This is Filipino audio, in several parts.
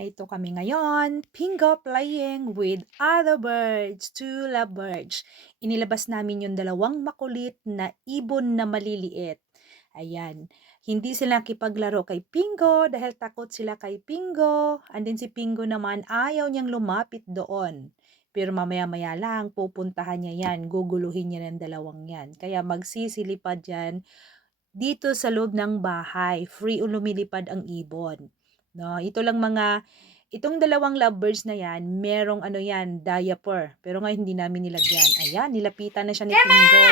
Ito kami ngayon, Pingo playing with other birds, two lovebirds. Inilabas namin yung dalawang makulit na ibon na maliliit. Ayan. Hindi sila kipaglaro kay Pingo dahil takot sila kay Pingo. And then si Pingo naman ayaw niyang lumapit doon. Pero mamaya-maya lang, pupuntahan niya yan. Guguluhin niya ng dalawang yan. Kaya magsisilipad yan dito sa loob ng bahay. Free o lumilipad ang ibon. No, ito lang mga itong dalawang lovebirds na yan, merong ano yan, diaper. Pero ngayon hindi namin nilagyan. Ayan, nilapitan na siya ni Pingo.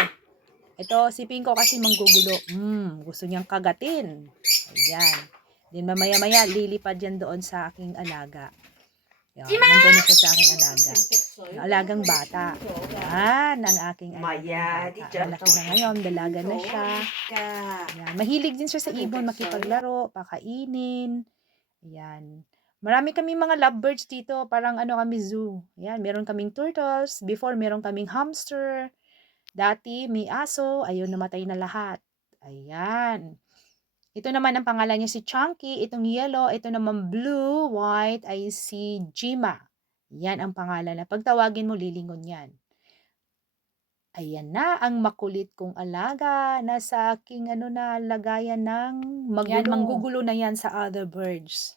Ito, si Pingo kasi manggugulo. Hmm, gusto niyang kagatin. Ayan. Then mamaya-maya, lilipad yan doon sa aking alaga. Yan, nandun na siya sa aking alaga. Yung alagang bata. Yan, ang aking Maya, alagang di bata. Malaki na ngayon, dalaga na siya. Ayan. Mahilig din siya sa ibon, makipaglaro, pakainin. Ayan. Marami kami mga lovebirds dito, parang ano kami zoo. Ayan, meron kaming turtles, before meron kaming hamster. Dati may aso, ayun namatay na lahat. Ayan. Ito naman ang pangalan niya si Chunky, itong yellow, ito naman blue, white ay si Jima. Yan ang pangalan na. Pagtawagin mo, lilingon yan. Ayan na ang makulit kong alaga. Nasa aking ano na lagayan ng magulo. Yan, manggugulo na yan sa other birds.